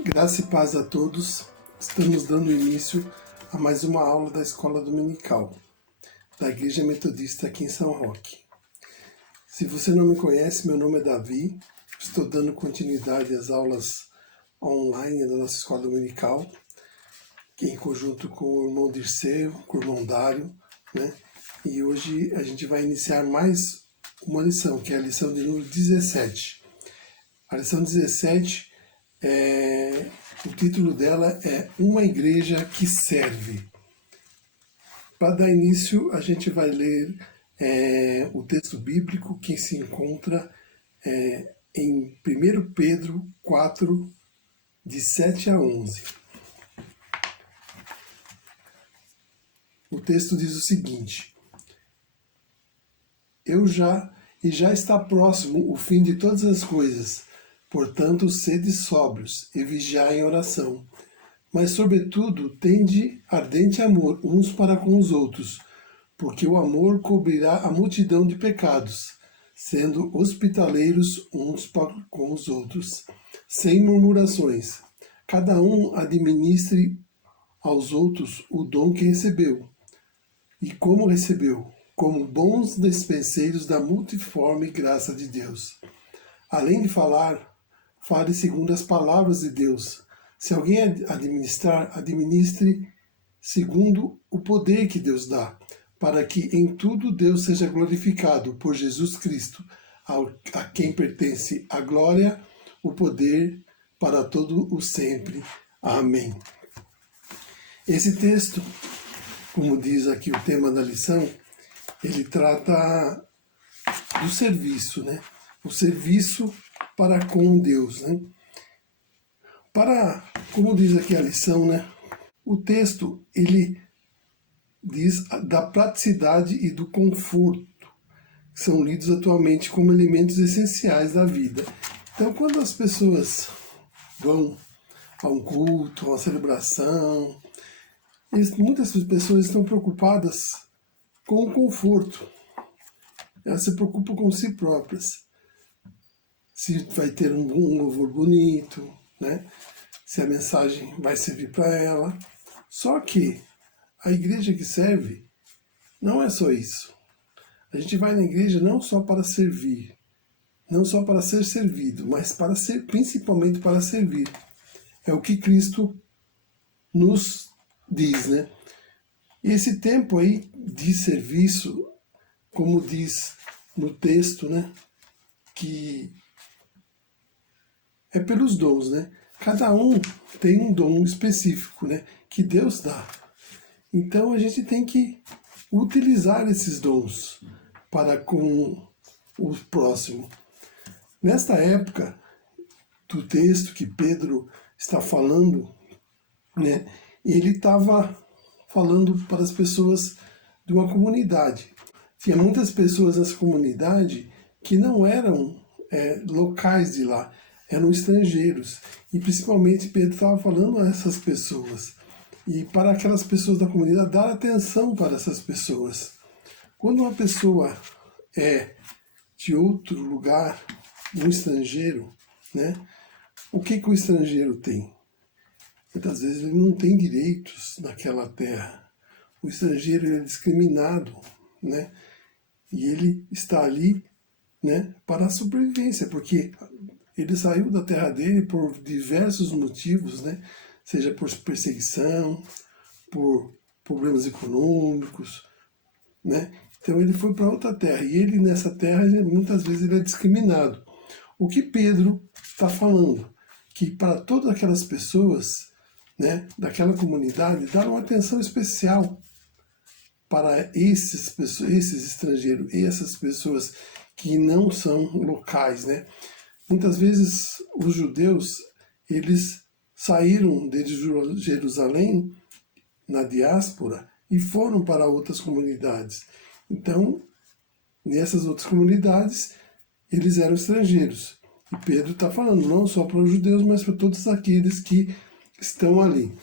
Graça e paz a todos. Estamos dando início a mais uma aula da Escola Dominical da Igreja Metodista aqui em São Roque. Se você não me conhece, meu nome é Davi. Estou dando continuidade às aulas online da nossa Escola Dominical, que em conjunto com o irmão Dirceu, com o irmão Dário, né? E hoje a gente vai iniciar mais uma lição, que é a lição de número 17. A lição 17 o título dela é Uma Igreja que Serve. Para dar início, a gente vai ler o texto bíblico que se encontra em 1 Pedro 4, de 7 a 11. O texto diz o seguinte: já está próximo o fim de todas as coisas. Portanto, sede sóbrios e vigiai em oração. Mas, sobretudo, tende ardente amor uns para com os outros, porque o amor cobrirá a multidão de pecados, sendo hospitaleiros uns para com os outros, sem murmurações. Cada um administre aos outros o dom que recebeu. E como recebeu? Como bons despenseiros da multiforme graça de Deus. Além de falar, fale segundo as palavras de Deus. Se alguém administrar, administre segundo o poder que Deus dá, para que em tudo Deus seja glorificado por Jesus Cristo, a quem pertence a glória, o poder para todo o sempre. Amém. Esse texto, como diz aqui o tema da lição, ele trata do serviço, né? O serviço para com Deus, né? Como diz aqui a lição, né? O texto, ele diz da praticidade e do conforto, que são lidos atualmente como elementos essenciais da vida. Então, quando as pessoas vão a um culto, a uma celebração, muitas pessoas estão preocupadas com o conforto. Elas se preocupam com si próprias. Se vai ter um louvor bonito, né? Se a mensagem vai servir para ela. Só que a igreja que serve não é só isso. A gente vai na igreja não só para servir, não só para ser servido, mas para ser, principalmente para servir. É o que Cristo nos diz, né? E esse tempo aí de serviço, como diz no texto, né? Que é pelos dons, né? Cada um tem um dom específico, né? Que Deus dá. Então a gente tem que utilizar esses dons para com o próximo. Nesta época do texto que Pedro está falando, né? Ele estava falando para as pessoas de uma comunidade. Tinha muitas pessoas nessa comunidade que não eram locais de lá, eram estrangeiros. E principalmente Pedro estava falando a essas pessoas. E para aquelas pessoas da comunidade, dar atenção para essas pessoas. Quando uma pessoa é de outro lugar, um estrangeiro, né? O que o estrangeiro tem? Muitas vezes ele não tem direitos naquela terra. O estrangeiro é discriminado, né? E ele está ali, né, para a sobrevivência, porque ele saiu da terra dele por diversos motivos, né? Seja por perseguição, por problemas econômicos, né? Então ele foi para outra terra, e ele nessa terra, muitas vezes ele é discriminado. O que Pedro está falando? Que para todas aquelas pessoas, né, daquela comunidade, dar uma atenção especial para esses estrangeiros e essas pessoas que não são locais, né? Muitas vezes os judeus, eles saíram de Jerusalém na diáspora e foram para outras comunidades. Então, nessas outras comunidades, eles eram estrangeiros. E Pedro está falando não só para os judeus, mas para todos aqueles que estão ali.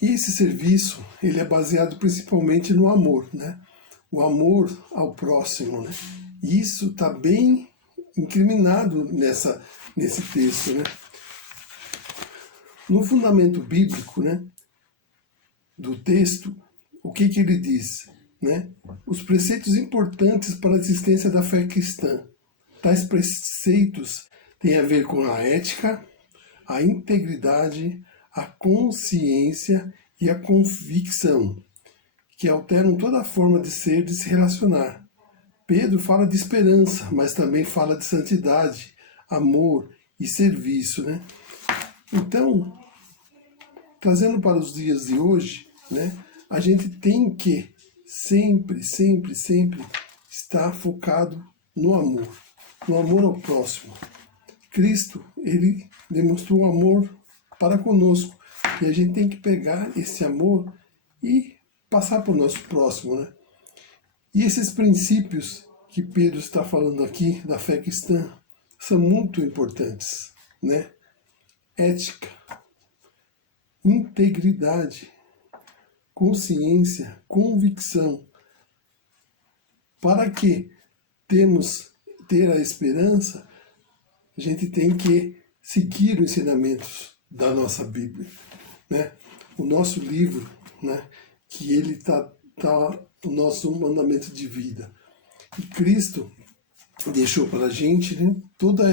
E esse serviço, ele é baseado principalmente no amor, né? O amor ao próximo, né? E isso está bem incriminado nesse texto, né? No fundamento bíblico, né, do texto, o que ele diz? Né? Os preceitos importantes para a existência da fé cristã. Tais preceitos têm a ver com a ética, a integridade, a consciência e a convicção, que alteram toda a forma de ser e de se relacionar. Pedro fala de esperança, mas também fala de santidade, amor e serviço, né? Então, trazendo para os dias de hoje, né, a gente tem que sempre estar focado no amor ao próximo. Cristo, ele demonstrou um amor para conosco, e a gente tem que pegar esse amor e passar para o nosso próximo, né? E esses princípios que Pedro está falando aqui da fé cristã são muito importantes, né? Ética, integridade, consciência, convicção. Para que ter a esperança, a gente tem que seguir os ensinamentos da nossa Bíblia, né? O nosso livro, né? Que ele tá o nosso mandamento de vida. E Cristo deixou para a gente, né, toda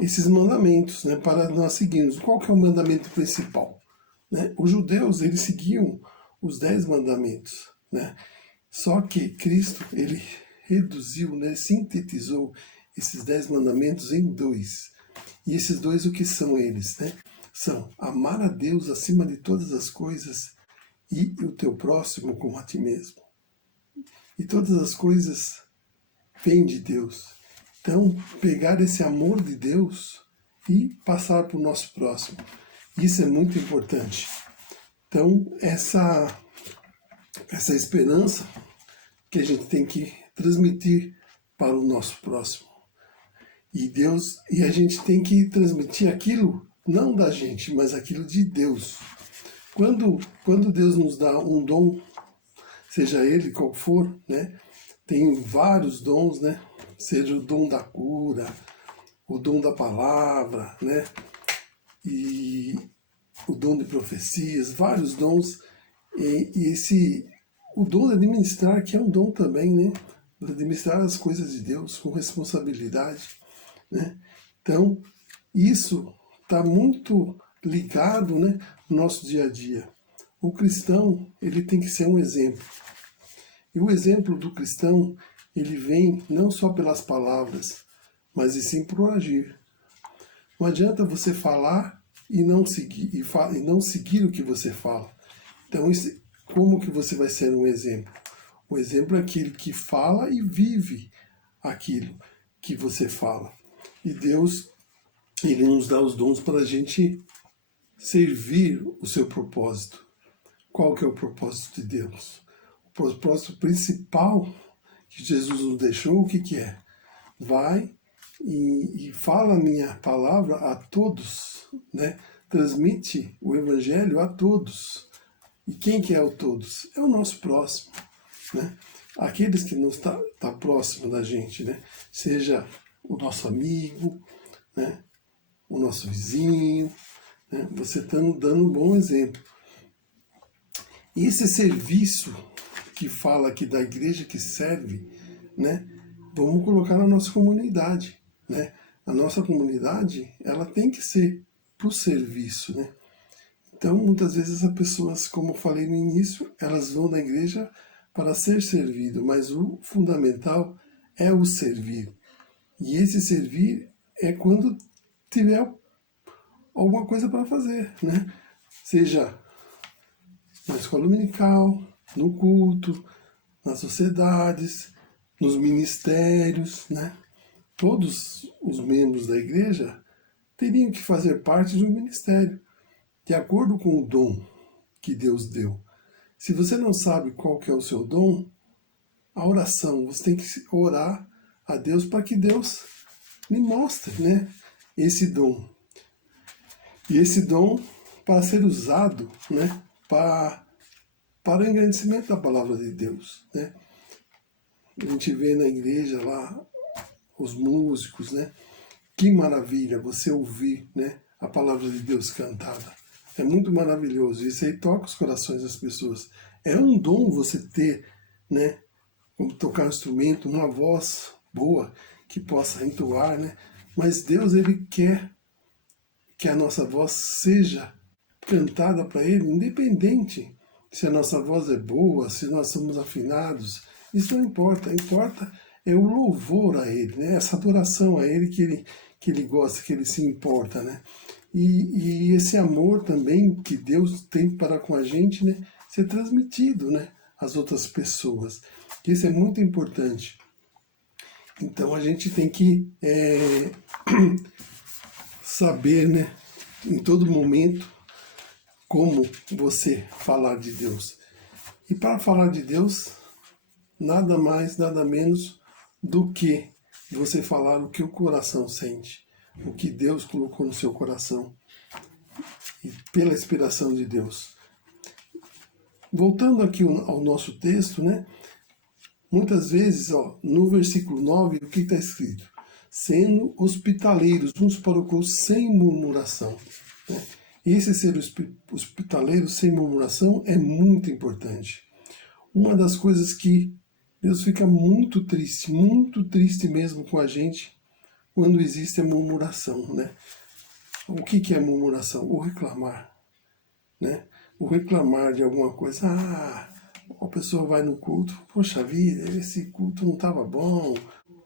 esses mandamentos, né, para nós seguirmos. Qual que é o mandamento principal? Né? Os judeus, eles seguiam os 10 mandamentos, né? Só que Cristo, ele reduziu, né, sintetizou esses 10 mandamentos em 2. E esses 2, o que são eles? Né? São amar a Deus acima de todas as coisas e o teu próximo como a ti mesmo. E todas as coisas vêm de Deus. Então, pegar esse amor de Deus e passar para o nosso próximo. Isso é muito importante. Então, essa esperança que a gente tem que transmitir para o nosso próximo. E a gente tem que transmitir aquilo, não da gente, mas aquilo de Deus. Quando Deus nos dá um dom, seja ele qual for, né? Tem vários dons, né? Seja o dom da cura, o dom da palavra, né? E o dom de profecias, vários dons. O dom de administrar, que é um dom também, né? De administrar as coisas de Deus com responsabilidade, né? Então, isso está muito ligado, né, no nosso dia a dia. O cristão, ele tem que ser um exemplo. E o exemplo do cristão, ele vem não só pelas palavras, mas e sim por agir. Não adianta você falar e não seguir, e não seguir o que você fala. Então, como que você vai ser um exemplo? O exemplo é aquele que fala e vive aquilo que você fala. E Deus, ele nos dá os dons para a gente servir o seu propósito. Qual que é o propósito de Deus? O propósito principal que Jesus nos deixou, o que que é? Vai e fala a minha palavra a todos, né? Transmite o evangelho a todos. E quem que é o todos? É o nosso próximo, né? Aqueles que não está próximo da gente, né? Seja o nosso amigo, né? O nosso vizinho, né? Você está dando um bom exemplo. E esse serviço que fala aqui da igreja que serve, né? Vamos colocar na nossa comunidade, né? A nossa comunidade, ela tem que ser para o serviço, né? Então, muitas vezes as pessoas, como eu falei no início, elas vão na igreja para ser servido, mas o fundamental é o servir. E esse servir é quando tiver alguma coisa para fazer, né? Seja na escola dominical, no culto, nas sociedades, nos ministérios, né? Todos os membros da igreja teriam que fazer parte de um ministério, de acordo com o dom que Deus deu. Se você não sabe qual que é o seu dom, a oração, você tem que orar a Deus para que Deus lhe mostre, né, esse dom. E esse dom para ser usado, né, para o engrandecimento da palavra de Deus, né. A gente vê na igreja lá os músicos, né, Que maravilha você ouvir, né, a palavra de Deus cantada. É muito maravilhoso. Isso aí toca os corações das pessoas. É um dom você ter, né, como tocar um instrumento, uma voz boa que possa entoar, né? Mas Deus, ele quer que a nossa voz seja cantada para Ele, independente se a nossa voz é boa, se nós somos afinados. Isso não importa. Importa é o louvor a Ele, né? Essa adoração a Ele que ele gosta, que Ele se importa, né? E esse amor também que Deus tem para com a gente, né? Ser transmitido, né? Às outras pessoas. Isso é muito importante. Então a gente tem que saber, né, em todo momento, como você falar de Deus. E para falar de Deus, nada mais, nada menos do que você falar o que o coração sente, o que Deus colocou no seu coração, e pela inspiração de Deus. Voltando aqui ao nosso texto, né? Muitas vezes, no versículo 9, o que está escrito? Sendo hospitaleiros uns para o outro sem murmuração. Né? Esse ser hospitaleiro sem murmuração é muito importante. Uma das coisas que Deus fica muito triste mesmo com a gente, quando existe a murmuração. Né? O que é murmuração? O reclamar. Né? O reclamar de alguma coisa. A pessoa vai no culto, poxa vida, esse culto não estava bom,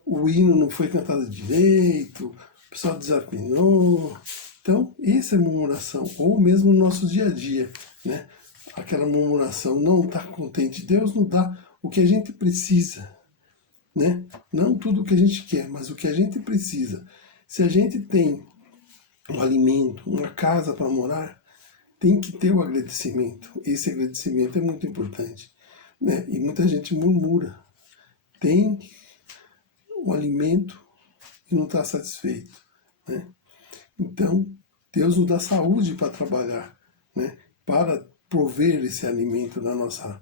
o hino não foi cantado direito, o pessoal desafinou. Então, isso é murmuração, ou mesmo no nosso dia a dia, né? Aquela murmuração, não está contente, Deus não dá o que a gente precisa, né? Não tudo o que a gente quer, mas o que a gente precisa. Se a gente tem um alimento, uma casa para morar, tem que ter o agradecimento. Esse agradecimento é muito importante. Né? E muita gente murmura. Tem um alimento e não está satisfeito. Né? Então, Deus nos dá saúde para trabalhar, né? Para prover esse alimento na nossa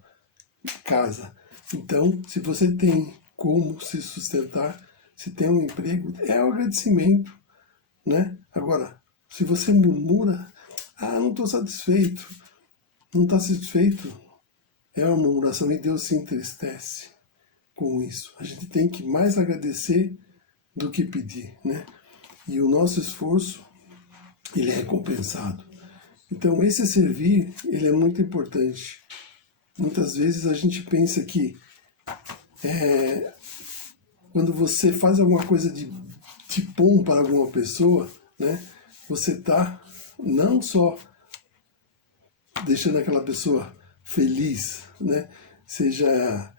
casa. Então, se você tem como se sustentar, se tem um emprego, é o agradecimento. Né? Agora, se você murmura, não estou satisfeito, não está satisfeito, é uma murmuração e Deus se entristece com isso. A gente tem que mais agradecer do que pedir, né? E o nosso esforço, ele é recompensado. Então, esse servir, ele é muito importante. Muitas vezes a gente pensa que quando você faz alguma coisa de bom para alguma pessoa, né? Você está não só deixando aquela pessoa feliz, né? Seja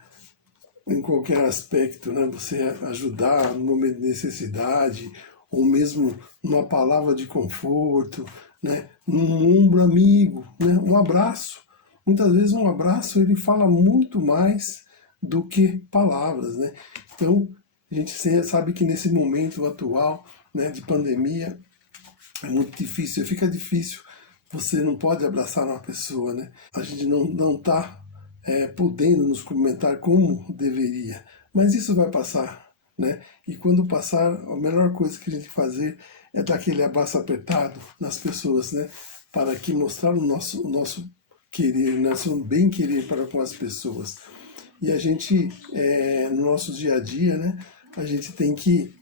em qualquer aspecto, né? Você ajudar no momento de necessidade, ou mesmo numa palavra de conforto, né? Num ombro amigo, né? Um abraço. Muitas vezes um abraço ele fala muito mais do que palavras, né? Então a gente sabe que nesse momento atual, né, de pandemia, é muito difícil, fica difícil. Você não pode abraçar uma pessoa, né? A gente não está podendo nos cumprimentar como deveria. Mas isso vai passar, né? E quando passar, a melhor coisa que a gente fazer é dar aquele abraço apertado nas pessoas, né? Para que mostrar o nosso querer, nosso bem querer para com as pessoas. E a gente, no nosso dia a dia, né? A gente tem que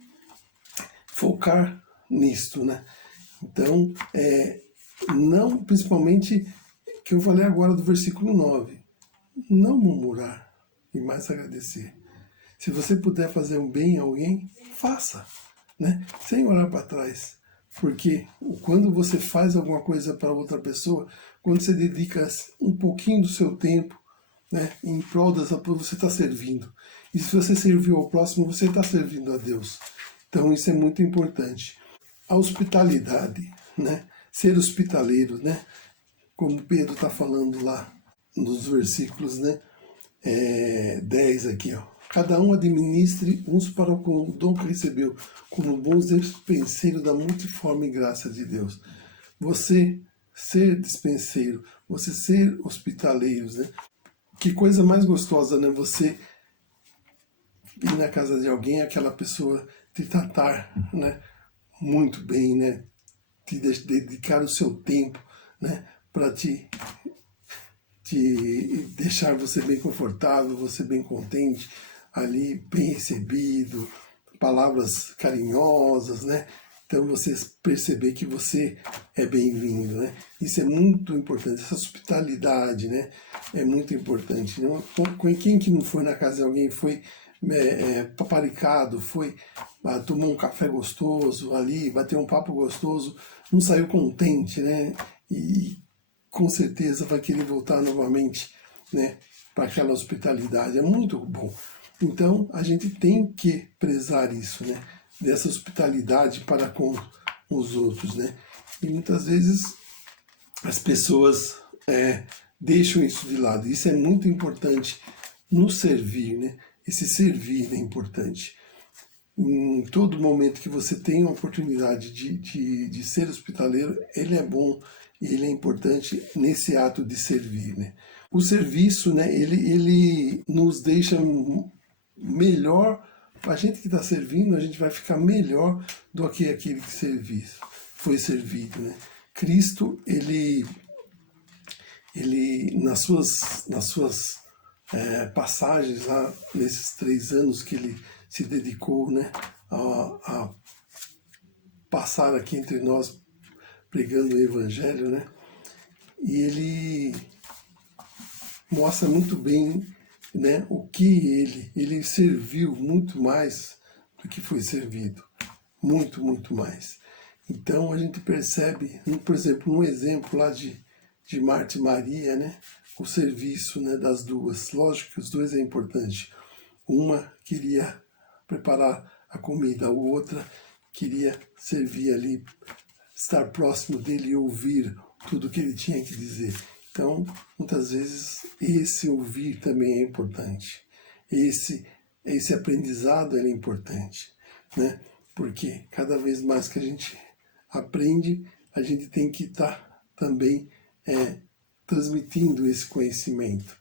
focar nisto, né? Então, não, principalmente, que eu falei agora do versículo 9, não murmurar e mais agradecer. Se você puder fazer um bem a alguém, faça, né? Sem olhar para trás. Porque quando você faz alguma coisa para outra pessoa, quando você dedica um pouquinho do seu tempo, né, em prol dessa pessoa, você está servindo. E se você serviu ao próximo, você está servindo a Deus. Então isso é muito importante. A hospitalidade, né? Ser hospitaleiro, né? Como Pedro está falando lá nos versículos, né? 10 aqui, ó. Cada um administre uns para o dom que recebeu, como bons dispenseiros da multiforme graça de Deus. Você ser dispenseiro, você ser hospitaleiros, né? Que coisa mais gostosa, né? Você ir na casa de alguém, aquela pessoa te tratar, né? muito bem, né? Dedicar o seu tempo, né? Para te deixar você bem confortável, você bem contente, ali bem recebido, palavras carinhosas, né? Então você perceber que você é bem-vindo, né? Isso é muito importante, essa hospitalidade, né? É muito importante. Não? Quem que não foi na casa de alguém, foi paparicado, foi, tomou um café gostoso ali, bateu um papo gostoso, não saiu contente, né? E com certeza vai querer voltar novamente, né? Para aquela hospitalidade. É muito bom. Então, a gente tem que prezar isso, né? Dessa hospitalidade para com os outros, né? E muitas vezes as pessoas deixam isso de lado. Isso é muito importante no servir, né? Esse servir é importante. Em todo momento que você tem a oportunidade de ser hospitaleiro, ele é bom, ele é importante nesse ato de servir, né? O serviço, né, ele nos deixa melhor, a gente que está servindo, a gente vai ficar melhor do que aquele que foi servido, né? Cristo, ele nas suas passagens lá, nesses 3 anos que ele se dedicou, né, a passar aqui entre nós pregando o Evangelho, né, e ele mostra muito bem, né, o que ele serviu muito mais do que foi servido, muito mais. Então a gente percebe, por exemplo, um exemplo lá de Marta e Maria, né, o serviço, né, das duas. Lógico que os dois é importante. Uma queria preparar a comida, a outra queria servir ali, estar próximo dele e ouvir tudo que ele tinha que dizer. Então, muitas vezes, esse ouvir também é importante. Esse aprendizado é importante, né? Porque cada vez mais que a gente aprende, a gente tem que estar também transmitindo esse conhecimento.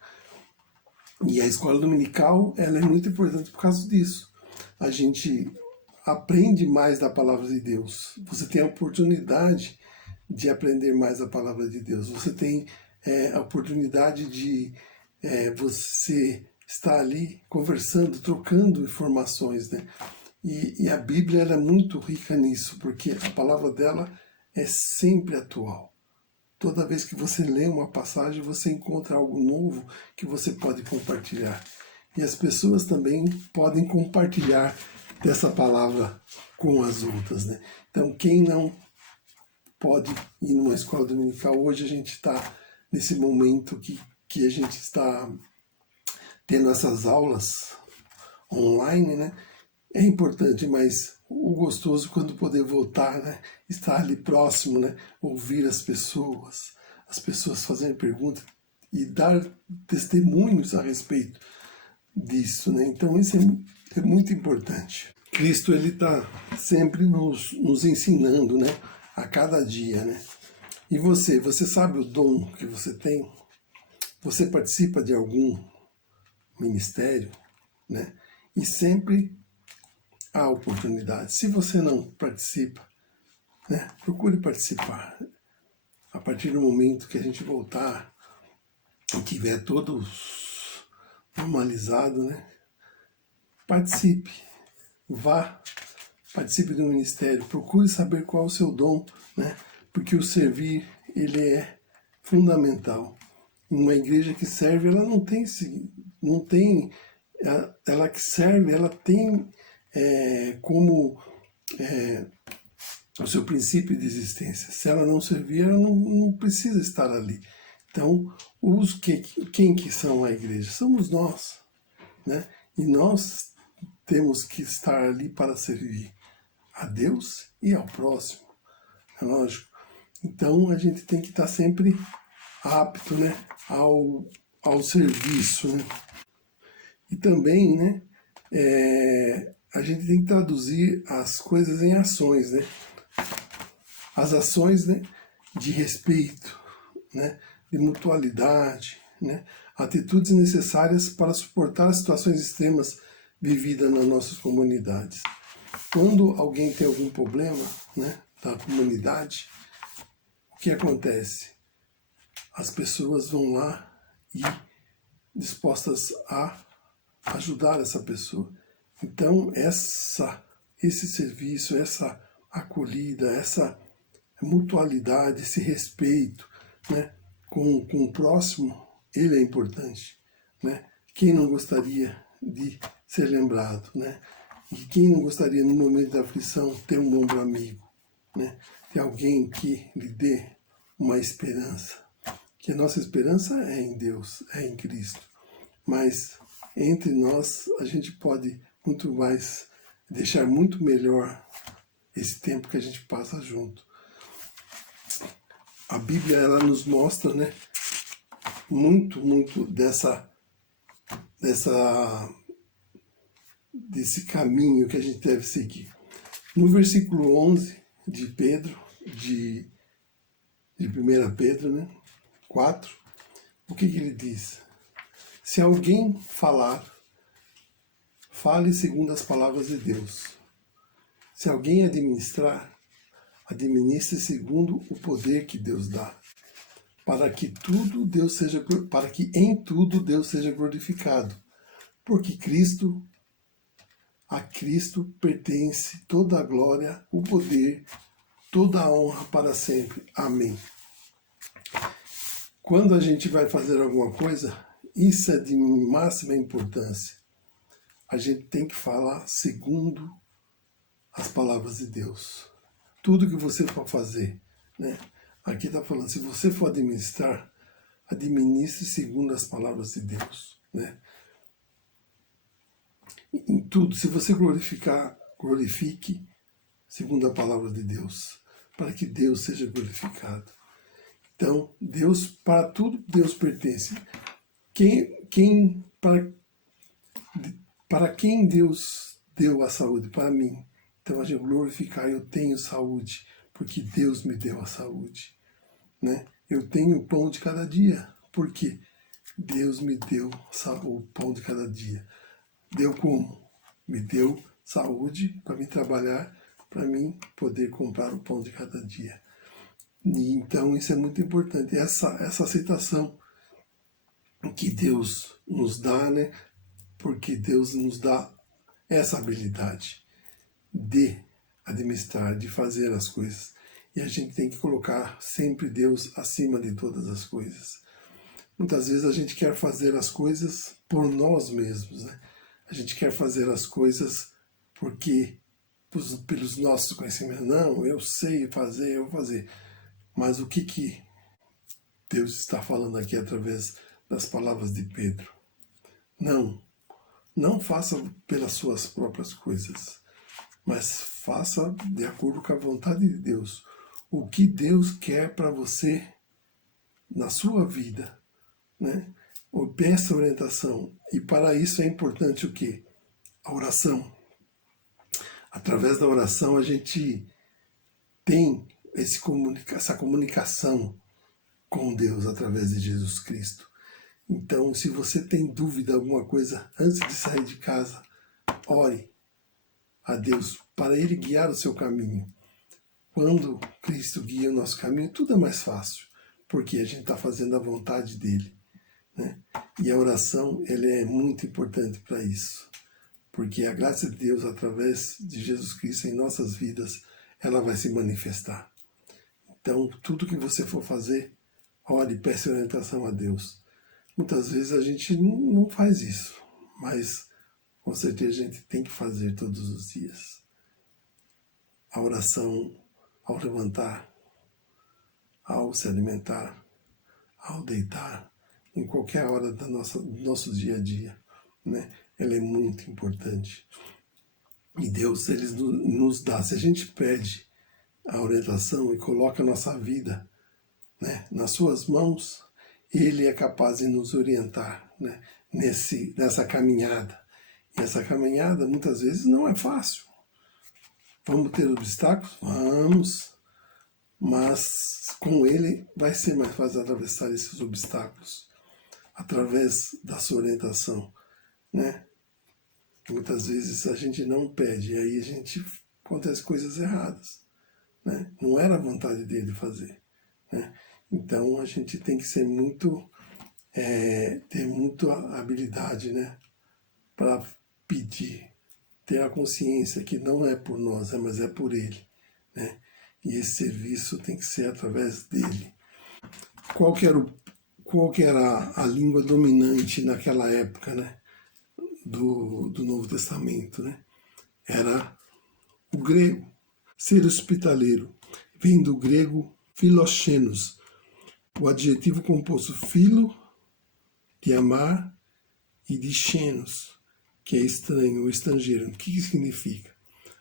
E a escola dominical, ela é muito importante por causa disso. A gente aprende mais da palavra de Deus. Você tem a oportunidade de aprender mais a palavra de Deus. Você tem a oportunidade de você estar ali conversando, trocando informações, né? E a Bíblia ela é muito rica nisso, porque a palavra dela é sempre atual. Toda vez que você lê uma passagem, você encontra algo novo que você pode compartilhar. E as pessoas também podem compartilhar dessa palavra com as outras, né? Então, quem não pode ir numa escola dominical, hoje a gente está nesse momento que a gente está tendo essas aulas online, né? É importante, mas o gostoso quando poder voltar, né? Estar ali próximo, né? Ouvir as pessoas fazendo perguntas e dar testemunhos a respeito disso, né? Então isso é muito importante. Cristo ele está sempre nos ensinando, né? A cada dia, né? E você sabe o dom que você tem? Você participa de algum ministério, né? E sempre há oportunidade. Se você não participa, né? Procure participar. A partir do momento que a gente voltar e tiver todos normalizado, né? Participe. Vá, participe do ministério. Procure saber qual é o seu dom, né? Porque o servir, ele é fundamental. Uma igreja que serve, ela não tem, ela que serve, ela tem como o seu princípio de existência. Se ela não servir, ela não precisa estar ali. Então, quem que são a igreja? Somos nós, né? E nós temos que estar ali para servir a Deus e ao próximo, é lógico. Então, a gente tem que estar sempre apto, né, ao serviço, né? E também, né, a gente tem que traduzir as coisas em ações, né? As ações, né, de respeito, né, de mutualidade, né, atitudes necessárias para suportar as situações extremas vividas nas nossas comunidades. Quando alguém tem algum problema, né, da comunidade, o que acontece? As pessoas vão lá e dispostas a ajudar essa pessoa. Então, esse serviço, essa acolhida, essa mutualidade, esse respeito, né, com o próximo, ele é importante, né? Quem não gostaria de ser lembrado, né? E quem não gostaria, no momento da aflição, ter um ombro amigo, né? Ter alguém que lhe dê uma esperança. Que a nossa esperança é em Deus, é em Cristo. Mas entre nós, a gente pode muito mais, deixar muito melhor esse tempo que a gente passa junto. A Bíblia, ela nos mostra, né, muito desse caminho que a gente deve seguir. No versículo 11 de Pedro, de 1 Pedro, né, 4, o que ele diz? Se alguém falar, fale segundo as palavras de Deus. Se alguém administrar, administre segundo o poder que Deus dá, para que em tudo Deus seja glorificado, porque a Cristo pertence toda a glória, o poder, toda a honra para sempre. Amém. Quando a gente vai fazer alguma coisa, isso é de máxima importância. A gente tem que falar segundo as palavras de Deus. Tudo que você for fazer, né? Aqui está falando, se você for administrar, administre segundo as palavras de Deus, né? Em tudo, se você glorificar, glorifique segundo a palavra de Deus, para que Deus seja glorificado. Então, Deus, para tudo Deus pertence. Para quem Deus deu a saúde? Para mim. Então, a gente glorificar, eu tenho saúde, porque Deus me deu a saúde, né? Eu tenho o pão de cada dia, porque Deus me deu o pão de cada dia. Deu como? Me deu saúde para me trabalhar, para mim poder comprar o pão de cada dia. E então isso é muito importante, essa aceitação que Deus nos dá, né? Porque Deus nos dá essa habilidade de administrar, de fazer as coisas. E a gente tem que colocar sempre Deus acima de todas as coisas. Muitas vezes a gente quer fazer as coisas por nós mesmos, né? A gente quer fazer as coisas porque pelos nossos conhecimentos. Não, eu sei fazer, eu vou fazer. Mas o que Deus está falando aqui através das palavras de Pedro? Não faça pelas suas próprias coisas, mas faça de acordo com a vontade de Deus. O que Deus quer para você na sua vida, né? Peça orientação. E para isso é importante o quê? A oração. Através da oração a gente tem essa comunicação com Deus através de Jesus Cristo. Então, se você tem dúvida, alguma coisa, antes de sair de casa, ore a Deus para Ele guiar o seu caminho. Quando Cristo guia o nosso caminho, tudo é mais fácil, porque a gente está fazendo a vontade dEle, né? E a oração, ela é muito importante para isso, porque a graça de Deus, através de Jesus Cristo em nossas vidas, ela vai se manifestar. Então, tudo que você for fazer, ore e peça orientação a Deus. Muitas vezes a gente não faz isso, mas com certeza a gente tem que fazer todos os dias. A oração ao levantar, ao se alimentar, ao deitar, em qualquer hora do nosso dia a dia, né? Ela é muito importante. E Deus, Ele nos dá, se a gente pede a orientação e coloca a nossa vida, né, nas suas mãos, Ele é capaz de nos orientar, né, nessa caminhada. E essa caminhada muitas vezes não é fácil. Vamos ter obstáculos? Vamos. Mas com Ele vai ser mais fácil atravessar esses obstáculos, através da sua orientação, né? Muitas vezes a gente não pede, e aí acontece coisas erradas. né? Não era a vontade dele fazer, né? Então a gente tem que ser muito, ter muita habilidade, né? Para pedir, ter a consciência que não é por nós, mas é por ele, né? E esse serviço tem que ser através dele. Qual que era a língua dominante naquela época, né? Do Novo Testamento, né? Era o grego. Ser hospitaleiro vem do grego philoxenos, o adjetivo composto philo, de amar, e de xenos, que é estranho ou estrangeiro. O que significa?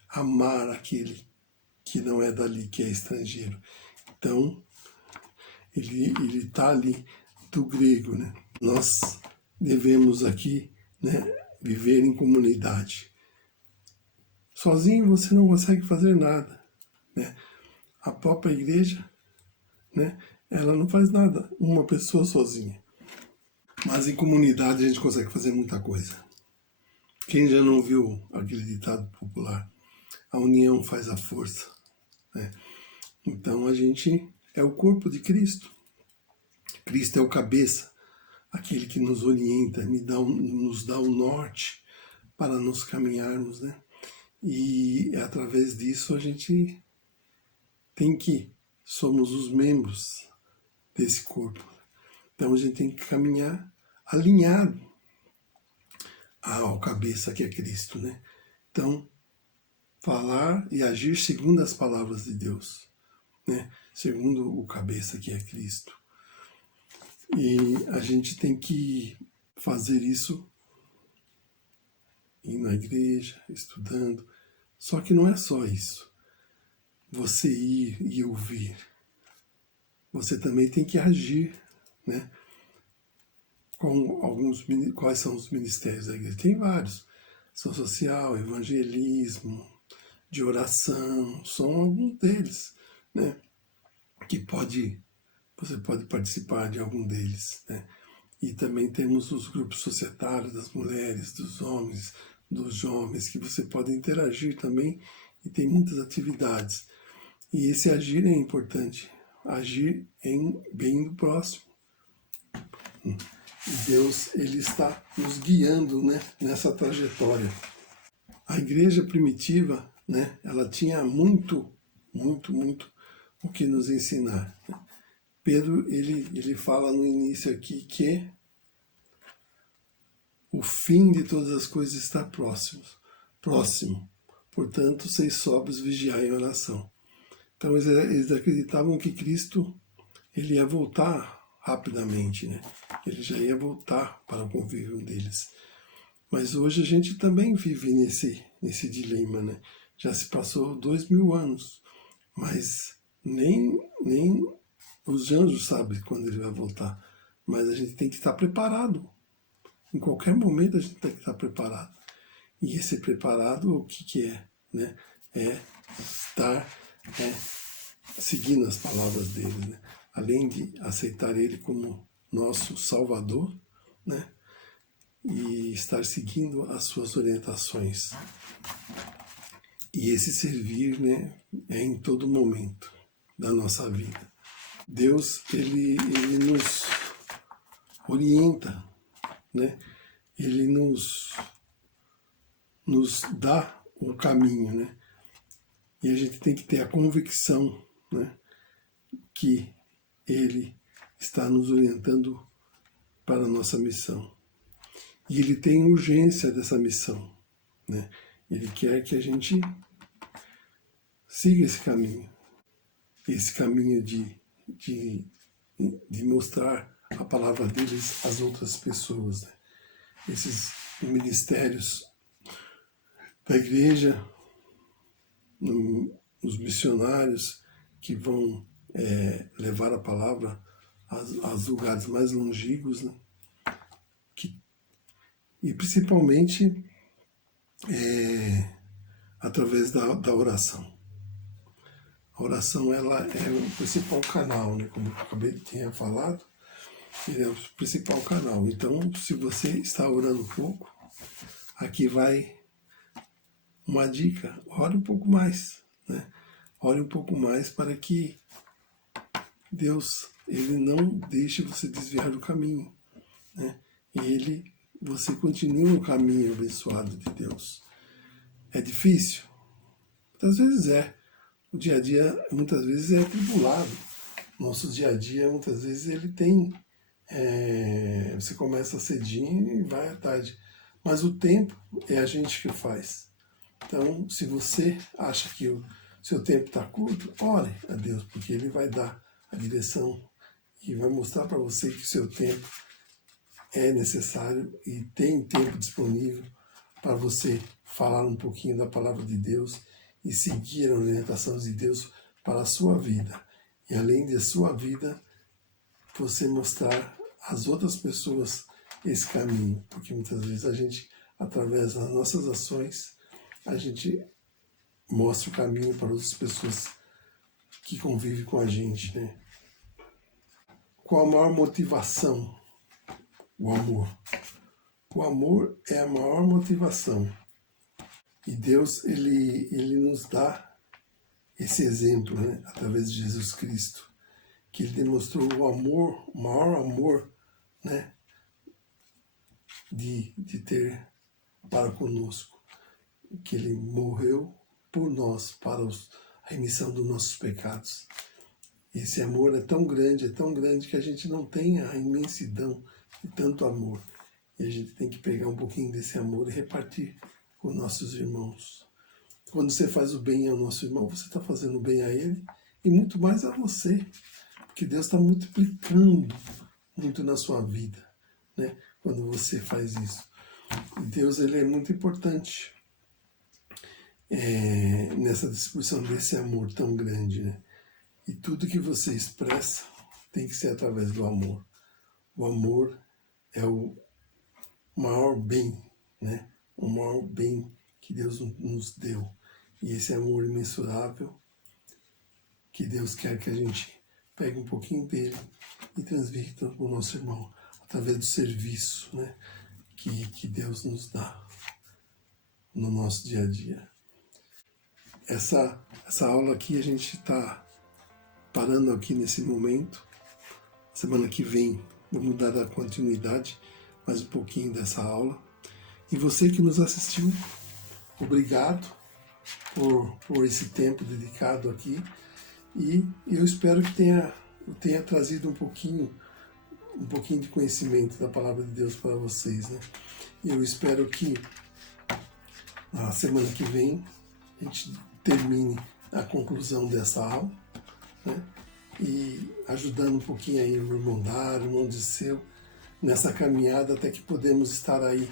Amar aquele que não é dali, que é estrangeiro. Então, ele está ali do grego, né? Nós devemos aqui, né, viver em comunidade. Sozinho você não consegue fazer nada, né? A própria igreja, né, ela não faz nada, uma pessoa sozinha. Mas em comunidade a gente consegue fazer muita coisa. Quem já não viu aquele ditado popular? A união faz a força, né? Então a gente é o corpo de Cristo. Cristo é o cabeça, aquele que nos orienta, nos dá o norte para nos caminharmos, né? E através disso a gente tem que, somos os membros desse corpo. Então a gente tem que caminhar alinhado ao cabeça que é Cristo, né? Então, falar e agir segundo as palavras de Deus, né? Segundo o cabeça que é Cristo. E a gente tem que fazer isso ir na igreja, estudando. Só que não é só isso. Você ir e ouvir. Você também tem que agir, né? Quais são os ministérios da igreja? Tem vários. Ação social, evangelismo, de oração, são alguns deles, né? Você pode participar de algum deles, né? E também temos os grupos societários das mulheres, dos homens, dos jovens, que você pode interagir também, e tem muitas atividades. E esse agir é importante, agir em bem do próximo. E Deus, ele está nos guiando, né, nessa trajetória. A igreja primitiva, né, ela tinha muito o que nos ensinar. Pedro, ele fala no início aqui que o fim de todas as coisas está próximo. Portanto, seis sóbrios, vigiai em oração. Então, eles acreditavam que Cristo, ele ia voltar rapidamente, né? Ele já ia voltar para o convívio deles. Mas hoje a gente também vive nesse dilema, né? Já se passou 2000 anos, mas nem os anjos sabem quando ele vai voltar. Mas a gente tem que estar preparado. Em qualquer momento a gente tem que estar preparado. E esse preparado, o que é? Né? É estar seguindo as palavras dele, né? Além de aceitar ele como nosso Salvador, né? E estar seguindo as suas orientações. E esse servir, né, é em todo momento da nossa vida. Deus, ele nos orienta, né? Ele nos dá o caminho, né? E a gente tem que ter a convicção, né, que ele está nos orientando para a nossa missão. E ele tem urgência dessa missão, né? Ele quer que a gente siga esse caminho de mostrar a palavra deles às outras pessoas, né? Esses ministérios da igreja, os missionários que vão levar a palavra aos lugares mais longínquos, né? E principalmente através da oração. A oração, ela é o principal canal, né? Como eu acabei de ter falado, ele é o principal canal. Então, se você está orando pouco, aqui vai uma dica: ore um pouco mais, né? ore um pouco mais para que Deus ele não deixe você desviar do caminho, né? E você continue no caminho abençoado de Deus. É difícil? Muitas vezes é. O dia a dia muitas vezes é atribulado. Nosso dia a dia muitas vezes ele tem... você começa cedinho e vai à tarde. Mas o tempo é a gente que faz. Então, se você acha que o seu tempo está curto, ore a Deus, porque Ele vai dar a direção e vai mostrar para você que o seu tempo é necessário e tem tempo disponível para você falar um pouquinho da palavra de Deus e seguir a orientação de Deus para a sua vida. E além da sua vida, você mostrar às outras pessoas esse caminho, porque muitas vezes a gente, através das nossas ações, a gente mostra o caminho para outras pessoas que convivem com a gente, né? Qual a maior motivação? O amor. O amor é a maior motivação. E Deus, ele nos dá esse exemplo, né? Através de Jesus Cristo, que Ele demonstrou o amor, o maior amor, né? De ter para conosco. Que Ele morreu por nós, para a remissão dos nossos pecados. Esse amor é tão grande que a gente não tem a imensidão de tanto amor. E a gente tem que pegar um pouquinho desse amor e repartir com nossos irmãos. Quando você faz o bem ao nosso irmão, você está fazendo o bem a ele e muito mais a você. Porque Deus está multiplicando muito na sua vida, né? Quando você faz isso. E Deus, ele é muito importante nessa distribuição desse amor tão grande, né? E tudo que você expressa tem que ser através do amor. O amor é o maior bem, né? O maior bem que Deus nos deu. E esse amor imensurável, que Deus quer que a gente pegue um pouquinho dele e transmita para o nosso irmão, através do serviço, né? Que Deus nos dá no nosso dia a dia. Essa aula aqui a gente está parando aqui nesse momento. Semana que vem vamos dar a continuidade, mais um pouquinho dessa aula. E você que nos assistiu, obrigado por esse tempo dedicado aqui. E eu espero que tenha trazido um pouquinho de conhecimento da palavra de Deus para vocês, né? E eu espero que na semana que vem a gente termine a conclusão dessa aula, né? E ajudando um pouquinho aí o irmão Dário, o irmão Disseu, nessa caminhada até que podemos estar aí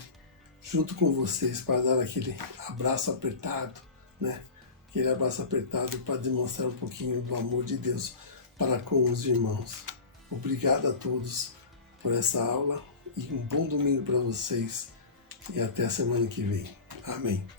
junto com vocês para dar aquele abraço apertado, né? Aquele abraço apertado para demonstrar um pouquinho do amor de Deus para com os irmãos. Obrigado a todos por essa aula e um bom domingo para vocês e até a semana que vem. Amém.